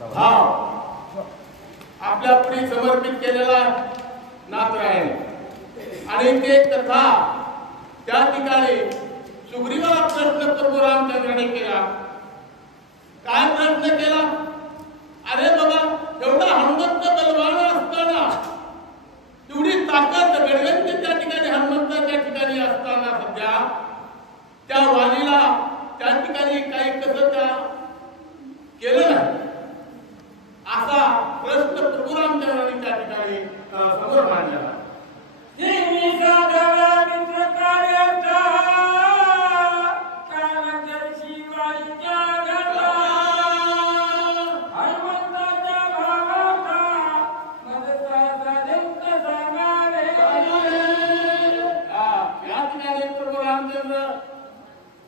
भाव आपल्या पुढे समर्पित केलेला नाथ आहे आणि ते कथा त्या ठिकाणी सुग्रीवाला प्रश्न प्रभू रामचंद्राने केला. काय प्रश्न केला? अरे बाबा, एवढा हनुमंत बलवान असताना, एवढी ताकद गडगंज त्या ठिकाणी हनुमंताच्या ठिकाणी असताना सध्या त्या वाणीला त्या ठिकाणी काही कसं त्या केलं नाही असा प्रश्न प्रभू रामचंद्राने त्या ठिकाणी समोर मांडला.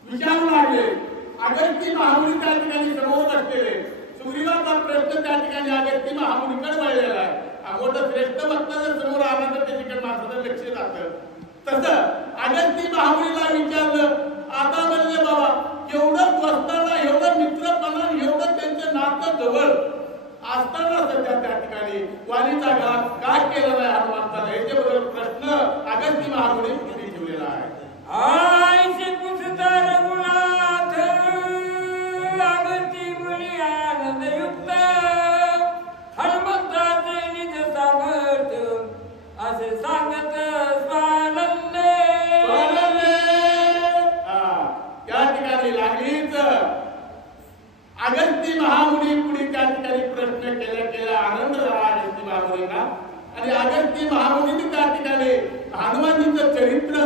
विचारू लागले. अगस्ती महामुनी त्या ठिकाणी समोर बसलेले. सुग्रीवाचा प्रश्न त्या ठिकाणी अगस्ती महामुनीकडे वळलेला आहे. मोठं श्रेष्ठ वक्ता जर समोर आला तर त्याच्याकडे माणसाचं लक्ष जातं. तसं अगस्ती महामुनीला विचारलं. आता म्हणले बाबा, एवढं बसताना, एवढं मित्रपणा, एवढं त्यांचं नातं जवळ असताना सध्या त्या ठिकाणी वाणीचा घात काय केला नाही हनुमंताला, याच्याबरोबर प्रश्न अगस्ती महामुनी पुढे ठेवलेला आहे. अगस्ती महामुनी पुढे त्या ठिकाणी प्रश्न केला आनंद झाला अगस्ती महामुनीला. आणि अगस्ती महामुनीने त्या ठिकाणी हनुमानजीचं चरित्र